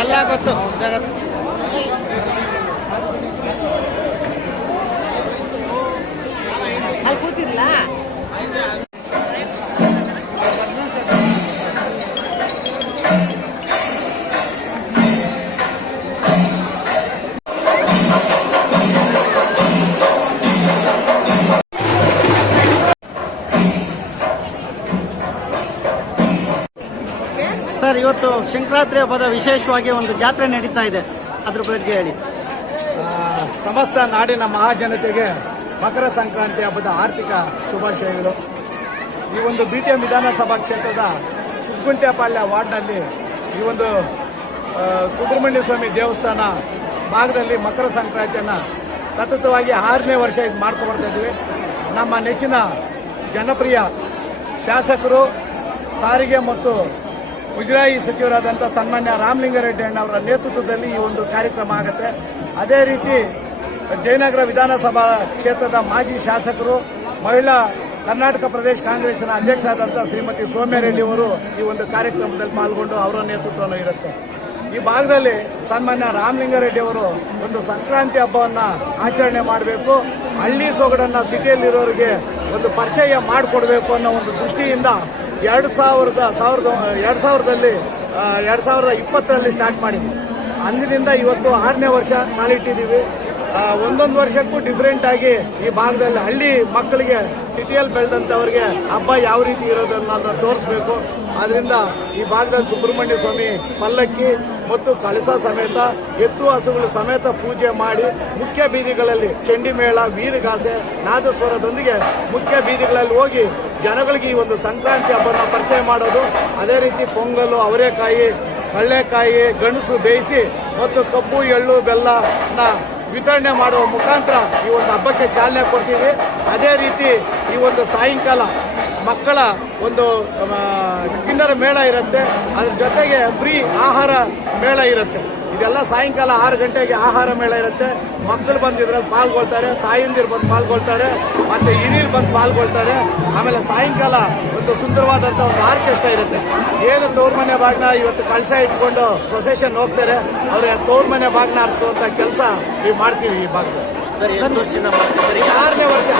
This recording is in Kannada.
ಎಲ್ಲ ಗೊತ್ತು. ಜಗತ್ತು ಇವತ್ತು ಸಂಕ್ರಾಂತಿ ಹಬ್ಬದ ವಿಶೇಷವಾಗಿ ಒಂದು ಜಾತ್ರೆ ನಡೀತಾ ಇದೆ. ಅದ್ರ ಬಗ್ಗೆ ಹೇಳಿ ಸರ್. ಸಮಸ್ತ ನಾಡಿನ ಮಹಾಜನತೆಗೆ ಮಕರ ಸಂಕ್ರಾಂತಿ ಹಬ್ಬದ ಆರ್ಥಿಕ ಶುಭಾಶಯಗಳು. ಈ ಒಂದು ಬಿ ಟಿ ಎಂ ವಿಧಾನಸಭಾ ಕ್ಷೇತ್ರದ ಸುಗ್ಗುಂಟೆಪಾಳ್ಯ ವಾರ್ಡ್ನಲ್ಲಿ ಈ ಒಂದು ಸುಬ್ರಹ್ಮಣ್ಯ ಸ್ವಾಮಿ ದೇವಸ್ಥಾನ ಭಾಗದಲ್ಲಿ ಮಕರ ಸಂಕ್ರಾಂತಿಯನ್ನು ಸತತವಾಗಿ ಆರನೇ ವರ್ಷ ಇದು ಮಾಡ್ಕೊಬರ್ತಾ ಬರ್ತಾ ಇದ್ವಿ ನಮ್ಮ ನೆಚ್ಚಿನ ಜನಪ್ರಿಯ ಶಾಸಕರು ಸಾರಿಗೆ ಮತ್ತು ಮುಜರಾಯಿ ಸಚಿವರಾದಂಥ ಸನ್ಮಾನ್ಯ ರಾಮಲಿಂಗಾರೆಡ್ಡಿ ಅಣ್ಣವರ ನೇತೃತ್ವದಲ್ಲಿ ಈ ಒಂದು ಕಾರ್ಯಕ್ರಮ ಆಗುತ್ತೆ. ಅದೇ ರೀತಿ ಜಯನಗರ ವಿಧಾನಸಭಾ ಕ್ಷೇತ್ರದ ಮಾಜಿ ಶಾಸಕರು, ಮಹಿಳಾ ಕರ್ನಾಟಕ ಪ್ರದೇಶ ಕಾಂಗ್ರೆಸ್ನ ಅಧ್ಯಕ್ಷರಾದಂಥ ಶ್ರೀಮತಿ ಸೌಮ್ಯರೆಡ್ಡಿ ಅವರು ಈ ಒಂದು ಕಾರ್ಯಕ್ರಮದಲ್ಲಿ ಪಾಲ್ಗೊಂಡು ಅವರ ನೇತೃತ್ವವನ್ನು ಇರುತ್ತೆ ಈ ಭಾಗದಲ್ಲಿ ಸನ್ಮಾನ್ಯ ರಾಮಲಿಂಗಾರೆಡ್ಡಿ ಅವರು ಒಂದು ಸಂಕ್ರಾಂತಿ ಹಬ್ಬವನ್ನು ಆಚರಣೆ ಮಾಡಬೇಕು. ಹಳ್ಳಿ ಸೊಗಡನ್ನ ಸಿಟಿಯಲ್ಲಿರೋರಿಗೆ ಒಂದು ಪರಿಚಯ ಮಾಡಿಕೊಡ್ಬೇಕು ಅನ್ನೋ ಒಂದು ದೃಷ್ಟಿಯಿಂದ ಎರಡು ಸಾವಿರದ ಸಾವಿರದ, ಎರಡು ಸಾವಿರದಲ್ಲಿ ಎರಡು ಸಾವಿರದ ಇಪ್ಪತ್ತರಲ್ಲಿ ಸ್ಟಾರ್ಟ್ ಮಾಡಿದ್ವಿ. ಅಂದಿನಿಂದ ಇವತ್ತು ಆರನೇ ವರ್ಷ ಕಾಲಿಟ್ಟಿದ್ದೀವಿ ಒಂದೊಂದು ವರ್ಷಕ್ಕೂ ಡಿಫ್ರೆಂಟ್ ಆಗಿ ಈ ಭಾಗದಲ್ಲಿ ಹಳ್ಳಿ ಮಕ್ಕಳಿಗೆ ಸಿಟಿಯಲ್ಲಿ ಬೆಳೆದಂಥವ್ರಿಗೆ ಹಬ್ಬ ಯಾವ ರೀತಿ ಇರೋದನ್ನ ತೋರಿಸ್ಬೇಕು. ಆದ್ರಿಂದ ಈ ಭಾಗದಲ್ಲಿ ಸುಬ್ರಹ್ಮಣ್ಯ ಸ್ವಾಮಿ ಪಲ್ಲಕ್ಕಿ ಮತ್ತು ಕಳಸ ಸಮೇತ ಎತ್ತು ಹಸುಗಳು ಸಮೇತ ಪೂಜೆ ಮಾಡಿ ಮುಖ್ಯ ಬೀದಿಗಳಲ್ಲಿ ಚಂಡಿಮೇಳ, ವೀರಗಾಸೆ, ನಾದಸ್ವರದೊಂದಿಗೆ ಮುಖ್ಯ ಬೀದಿಗಳಲ್ಲಿ ಹೋಗಿ ಜನಗಳಿಗೆ ಈ ಒಂದು ಸಂಕ್ರಾಂತಿ ಹಬ್ಬನ ಪರಿಚಯ ಮಾಡೋದು. ಅದೇ ರೀತಿ ಪೊಂಗಲು, ಅವರೆಕಾಯಿ, ಕಳ್ಳೆಕಾಯಿ, ಗಣಸು ಬೇಯಿಸಿ ಮತ್ತು ಕಬ್ಬು, ಎಳ್ಳು ಬೆಲ್ಲನ ವಿತರಣೆ ಮಾಡುವ ಮುಖಾಂತರ ಈ ಒಂದು ಹಬ್ಬಕ್ಕೆ ಚಾಲನೆ ಕೊಡ್ತೀವಿ. ಅದೇ ರೀತಿ ಈ ಒಂದು ಸಾಯಂಕಾಲ ಮಕ್ಕಳ ಒಂದು ಕಿನ್ನರ ಮೇಳ ಇರುತ್ತೆ. ಅದ್ರ ಜೊತೆಗೆ ಫ್ರೀ ಆಹಾರ ಮೇಳ ಇರುತ್ತೆ. ಇದೆಲ್ಲ ಸಾಯಂಕಾಲ ಆರು ಗಂಟೆಗೆ ಆಹಾರ ಮೇಳ ಇರುತ್ತೆ. ಮಕ್ಕಳು ಬಂದು ಇದ್ರಲ್ಲಿ ಪಾಲ್ಗೊಳ್ತಾರೆ ತಾಯಂದಿರು ಬಂದು ಪಾಲ್ಗೊಳ್ತಾರೆ ಮತ್ತೆ ಹಿರಿಯರು ಬಂದು ಪಾಲ್ಗೊಳ್ತಾರೆ. ಆಮೇಲೆ ಸಾಯಂಕಾಲ ಒಂದು ಸುಂದರವಾದಂಥ ಒಂದು ಆರ್ಕೆಸ್ಟ್ರಾ ಇರುತ್ತೆ. ಏನು ತೋರ್ಮನೆ ಮನೆ ಭಾಗನ ಇವತ್ತು ಕಳಸ ಇಟ್ಕೊಂಡು ಪ್ರೊಸೆಷನ್ ಹೋಗ್ತಾರೆ ಅವ್ರಿಗೆ ತೋರ್ಮನೆ ಮನೆ ಭಾಗನ ಹರಿಸುವಂಥ ಕೆಲಸ ನೀವು ಮಾಡ್ತೀವಿ ಈ ಭಾಗದಲ್ಲಿ. ಸರ್ ಎಷ್ಟು ವರ್ಷದಿಂದ ಮಾಡ್ತಿದ್ದೀರಿ? ಸರಿ ಆರನೇ ವರ್ಷ.